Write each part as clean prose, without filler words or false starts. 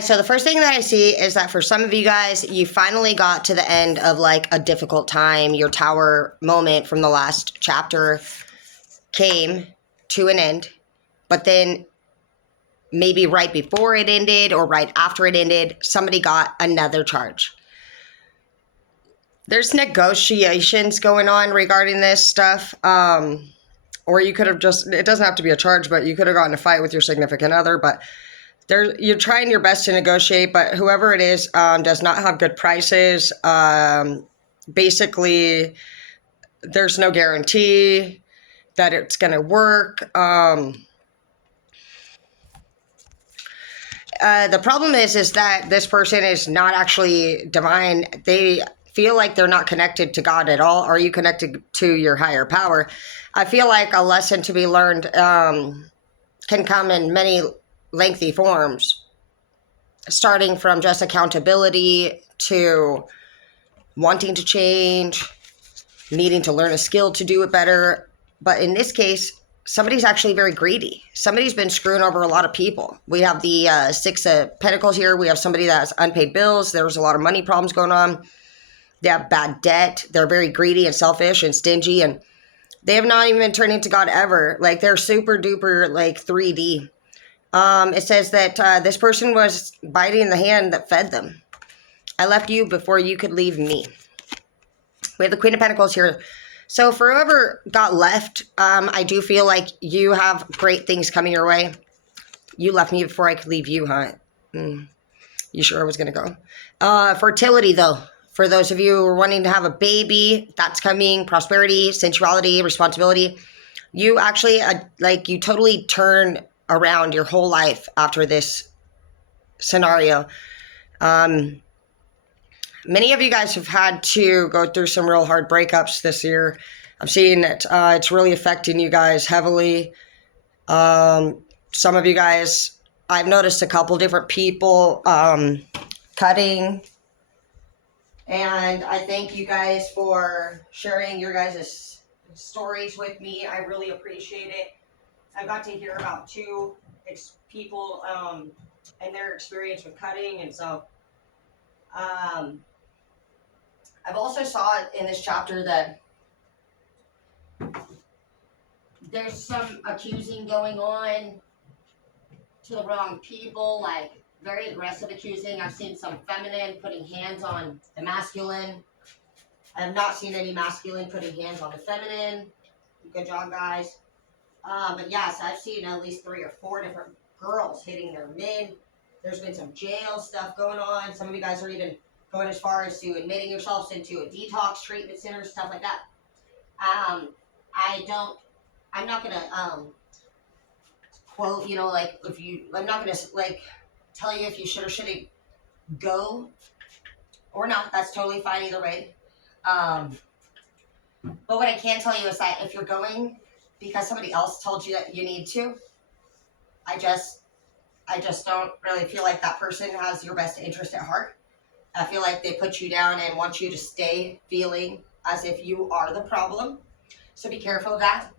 So the first thing that I see is that for some of you guys, you finally got to the end of like a difficult time. Your tower moment from the last chapter came to an end, but then maybe right before it ended or right after it ended, somebody got another charge. There's negotiations going on regarding this stuff. Or you could have just, it doesn't have to be a charge, but you could have gotten a fight with your significant other, but you're trying your best to negotiate, but whoever it is does not have good prices. Basically, there's no guarantee that it's going to work. The problem is that this person is not actually divine. They feel like they're not connected to God at all. Are you connected to your higher power? I feel like a lesson to be learned can come in many lengthy forms, starting from just accountability to wanting to change, needing to learn a skill to do it better. But in this case, somebody's actually very greedy. Somebody's been screwing over a lot of people. We have the Six of Pentacles here. We have somebody that has unpaid bills. There's a lot of money problems going on. They have bad debt. They're very greedy and selfish and stingy, and they have not even been turning to God ever. Like, they're super duper like 3D. It says that this person was biting the hand that fed them. I left you before you could leave me. We have the Queen of Pentacles here. So for whoever got left, I do feel like you have great things coming your way. You left me before I could leave you, huh? You sure I was going to go? Fertility, though. For those of you who are wanting to have a baby, that's coming. Prosperity, sensuality, responsibility. You actually, you totally turn around your whole life after this scenario. Many of you guys have had to go through some real hard breakups this year. I'm seeing that it's really affecting you guys heavily. Some of you guys, I've noticed a couple different people cutting. And I thank you guys for sharing your guys' stories with me. I really appreciate it. I got to hear about two people and their experience with cutting. And so I've also saw it in this chapter that there's some accusing going on to the wrong people, like very aggressive accusing. I've seen some feminine putting hands on the masculine. I have not seen any masculine putting hands on the feminine. Good job, guys. But yes, I've seen at least 3 or 4 different girls hitting their men. There's been some jail stuff going on. Some of you guys are even going as far as to admitting yourselves into a detox treatment center, stuff like that. I'm not going to quote, I'm not going to tell you if you should or shouldn't go or not. That's totally fine either way. But what I can tell you is that if you're going because somebody else told you that you need to, I just don't really feel like that person has your best interest at heart. I feel like they put you down and want you to stay feeling as if you are the problem. So be careful of that.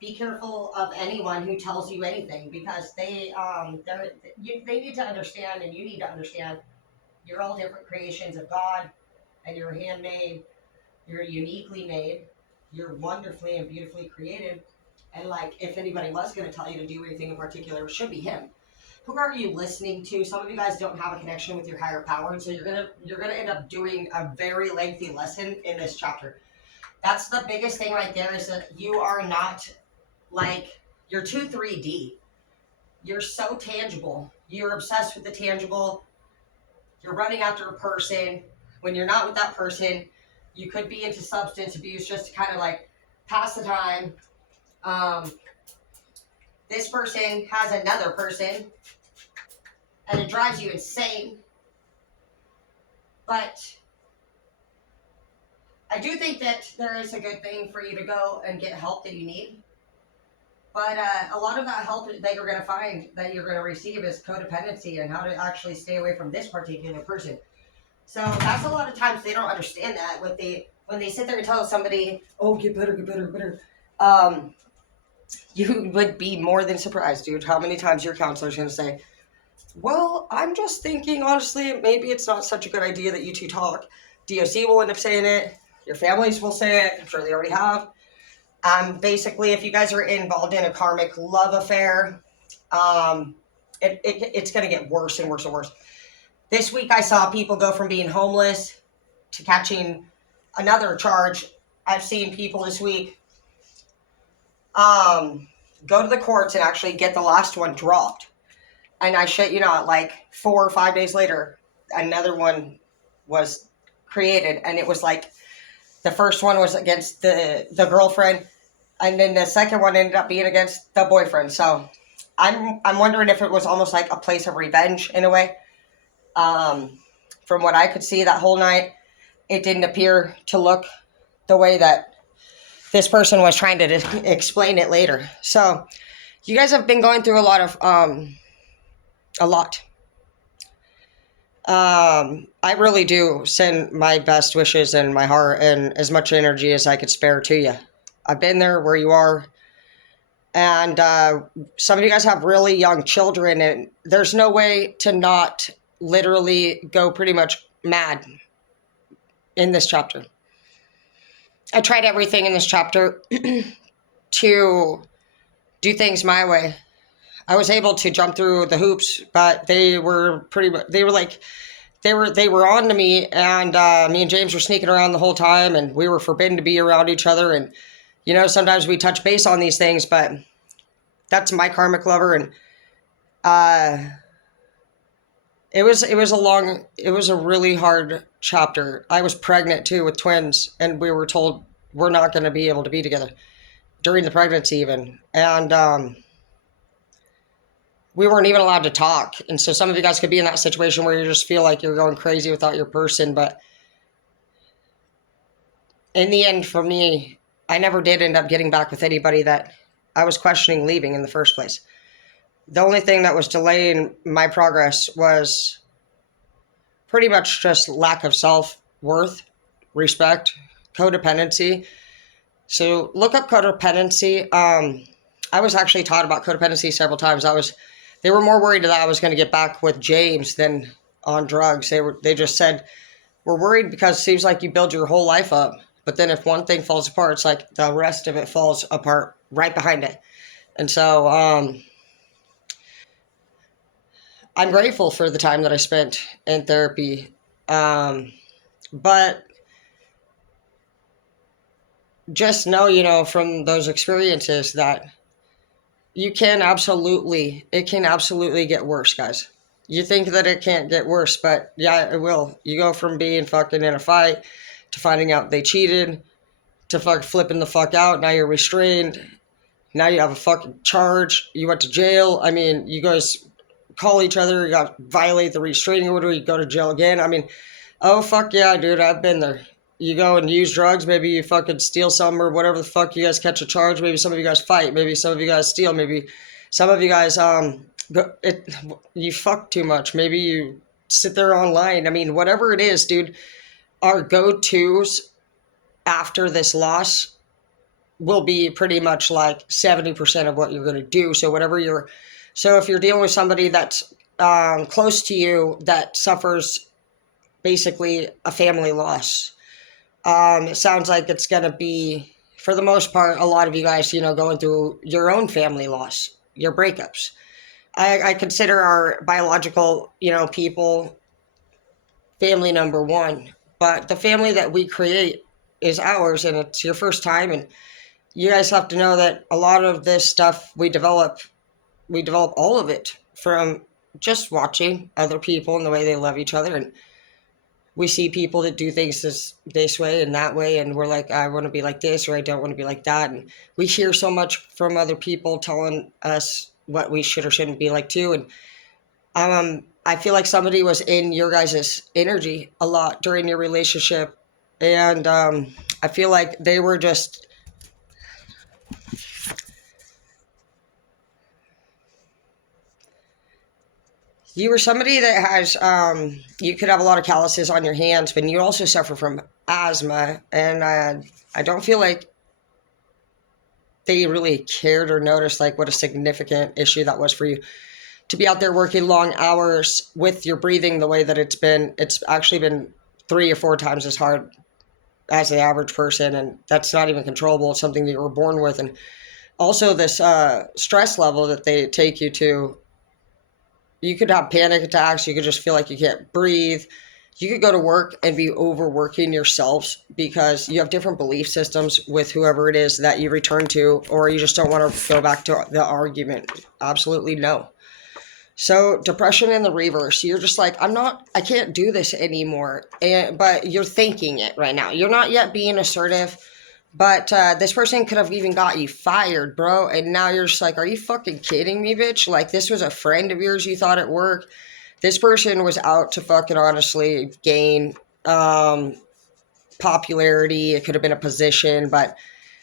Be careful of anyone who tells you anything, because they need to understand, and you need to understand, you're all different creations of God, and you're handmade. You're uniquely made. You're wonderfully and beautifully created. And if anybody was going to tell you to do anything in particular, it should be him. Who are you listening to? Some of you guys don't have a connection with your higher power, and so you're gonna end up doing a very lengthy lesson in this chapter. That's the biggest thing right there, is that you are not you're too 3D. You're so tangible. You're obsessed with the tangible. You're running after a person. When you're not with that person, you could be into substance abuse just to kind of pass the time. This person has another person, and it drives you insane. But I do think that there is a good thing for you to go and get help that you need. But a lot of that help that you're going to find, that you're going to receive, is codependency and how to actually stay away from this particular person. So that's a lot of times they don't understand that. When they sit there and tell somebody, oh, get better, you would be more than surprised, dude, how many times your counselor's going to say, Well, I'm just thinking, honestly, maybe it's not such a good idea that you two talk. DOC will end up saying it. Your families will say it. I'm sure they already have. Basically, if you guys are involved in a karmic love affair, it's going to get worse and worse and worse. This week, I saw people go from being homeless to catching another charge. I've seen people this week go to the courts and actually get the last one dropped. And I shit you not, like 4 or 5 days later, another one was created, and it was like the first one was against the girlfriend, and then the second one ended up being against the boyfriend. So I'm wondering if it was almost like a place of revenge in a way. From what I could see that whole night, it didn't appear to look the way that this person was trying to explain it later. So you guys have been going through a lot of a lot. I really do send my best wishes and my heart and as much energy as I could spare to you. I've been there where you are. And some of you guys have really young children, and there's no way to not literally go pretty much mad in this chapter. I tried everything in this chapter to do things my way. I was able to jump through the hoops, but they were on to me, and me and James were sneaking around the whole time, and we were forbidden to be around each other. And sometimes we touch base on these things, but that's my karmic lover. And it was a really hard chapter. I was pregnant too with twins, and we were told we're not going to be able to be together during the pregnancy even. And we weren't even allowed to talk. And so some of you guys could be in that situation where you just feel like you're going crazy without your person. But in the end, for me, I never did end up getting back with anybody that I was questioning leaving in the first place. The only thing that was delaying my progress was pretty much just lack of self-worth, respect, codependency. So look up codependency. I was actually taught about codependency several times. They were more worried that I was going to get back with James than on drugs. They just said, we're worried because it seems like you build your whole life up, but then if one thing falls apart, it's like the rest of it falls apart right behind it. And so I'm grateful for the time that I spent in therapy. But just know, from those experiences that it can absolutely get worse, guys. You think that it can't get worse, but yeah, it will. You go from being fucking in a fight to finding out they cheated to flipping the fuck out. Now you're restrained. Now you have a fucking charge. You went to jail. I mean, you guys call each other. You got violate the restraining order. You go to jail again. I mean, oh fuck yeah, dude, I've been there. You go and use drugs. Maybe you fucking steal something or whatever the fuck. You guys catch a charge. Maybe some of you guys fight. Maybe some of you guys steal. Maybe some of you guys you fuck too much. Maybe you sit there online. I mean, whatever it is, dude. Our go-tos after this loss will be pretty much like 70% of what you're going to do. So if you're dealing with somebody that's close to you that suffers basically a family loss, it sounds like it's going to be, for the most part, a lot of you guys, going through your own family loss, your breakups. I consider our biological, people family number one, but the family that we create is ours, and it's your first time. And you guys have to know that a lot of this stuff we develop all of it from just watching other people and the way they love each other. And we see people that do things this way and that way, and we're like, I want to be like this, or I don't want to be like that. And we hear so much from other people telling us what we should or shouldn't be like too. And I feel like somebody was in your guys' energy a lot during your relationship, and I feel like they were just, you were somebody that has, you could have a lot of calluses on your hands, but you also suffer from asthma. And I don't feel like they really cared or noticed like what a significant issue that was for you. to be out there working long hours with your breathing the way that it's actually been 3 or 4 times as hard as the average person, and that's not even controllable. It's something that you were born with. And also this stress level that they take you to, you could have panic attacks, you could just feel like you can't breathe, you could go to work and be overworking yourselves because you have different belief systems with whoever it is that you return to, or you just don't want to go back to the argument. Absolutely no. So depression in the reverse, you're just like, I can't do this anymore. But you're thinking it right now. You're not yet being assertive, but this person could have even got you fired, bro. And now you're just like, are you fucking kidding me, bitch? Like, this was a friend of yours you thought at work. This person was out to fucking honestly gain popularity. It could have been a position, but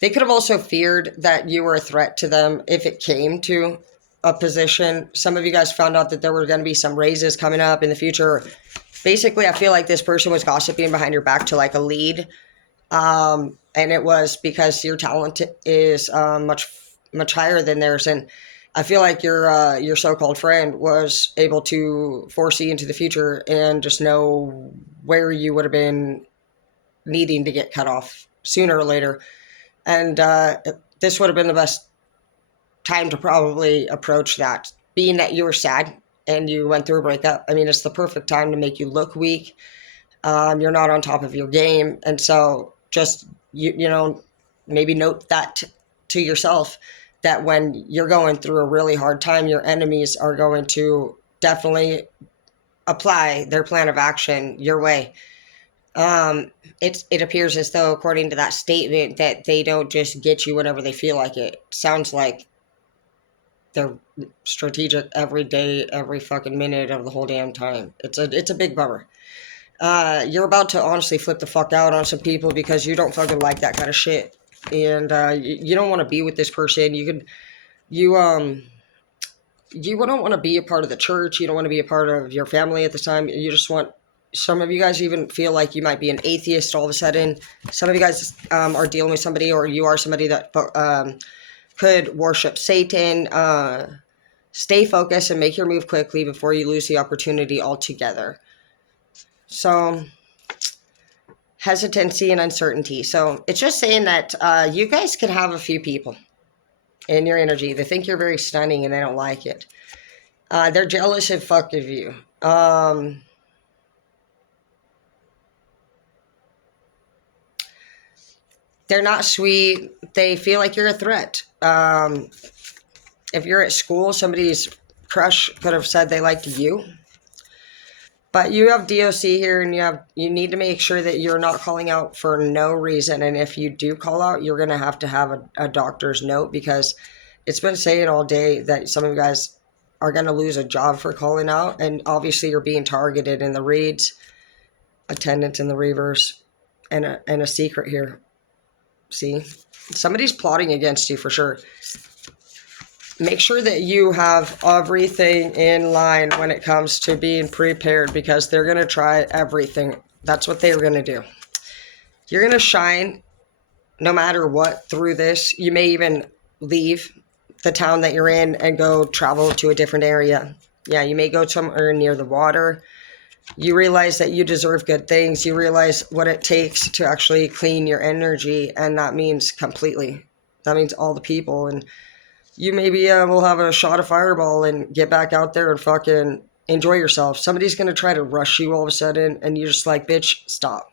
they could have also feared that you were a threat to them if it came to a position. Some of you guys found out that there were going to be some raises coming up in the future. Basically, I feel like this person was gossiping behind your back to like a lead. And it was because your talent is much higher than theirs. And I feel like your so-called friend was able to foresee into the future and just know where you would have been needing to get cut off sooner or later. And this would have been the best time to probably approach that, being that you were sad and you went through a breakup. I mean, it's the perfect time to make you look weak. You're not on top of your game. And so just, you know, maybe note that to yourself, that when you're going through a really hard time, your enemies are going to definitely apply their plan of action your way. It appears as though, according to that statement, that they don't just get you whenever they feel like it. Sounds like they're strategic every day, every fucking minute of the whole damn time. It's a big bummer. You're about to honestly flip the fuck out on some people because you don't fucking like that kind of shit. And you don't want to be with this person. You don't want to be a part of the church. You don't want to be a part of your family at this time. You just want, some of you guys even feel like you might be an atheist all of a sudden. Some of you guys are dealing with somebody, or you are somebody that could worship Satan. Stay focused and make your move quickly before you lose the opportunity altogether. So, hesitancy and uncertainty. So it's just saying that you guys could have a few people in your energy. They think you're very stunning and they don't like it. They're jealous and fuck of you. They're not sweet. They feel like you're a threat. If you're at school, somebody's crush could have said they liked you. But you have DOC here, and you need to make sure that you're not calling out for no reason. And if you do call out, you're going to have a doctor's note, because it's been saying all day that some of you guys are going to lose a job for calling out. And obviously you're being targeted in the reads, attendance in the reverse, and a secret here. See, somebody's plotting against you for sure. Make sure that you have everything in line when it comes to being prepared, because they're going to try everything. That's what they're going to do. You're going to shine no matter what through this. You may even leave the town that you're in and go travel to a different area. Yeah, you may go somewhere near the water. You realize that you deserve good things. You realize what it takes to actually clean your energy, and that means completely. That means all the people. And you maybe will have a shot of Fireball and get back out there and fucking enjoy yourself. Somebody's going to try to rush you all of a sudden, and you're just like, bitch, stop.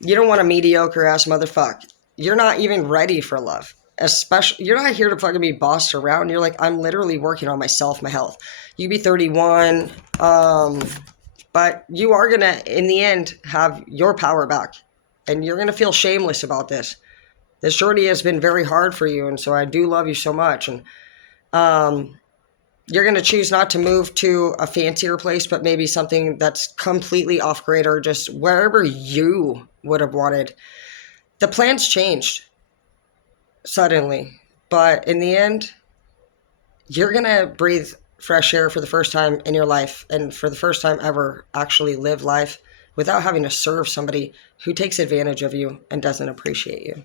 You don't want a mediocre ass motherfucker. You're not even ready for love. Especially, you're not here to fucking be bossed around. You're like, I'm literally working on myself, my health. You could be 31, but you are going to, in the end, have your power back. And you're going to feel shameless about this. This journey has been very hard for you, and so I do love you so much. And you're going to choose not to move to a fancier place, but maybe something that's completely off-grid, or just wherever you would have wanted. The plans changed suddenly, but in the end, you're going to breathe fresh air for the first time in your life, and for the first time ever actually live life without having to serve somebody who takes advantage of you and doesn't appreciate you.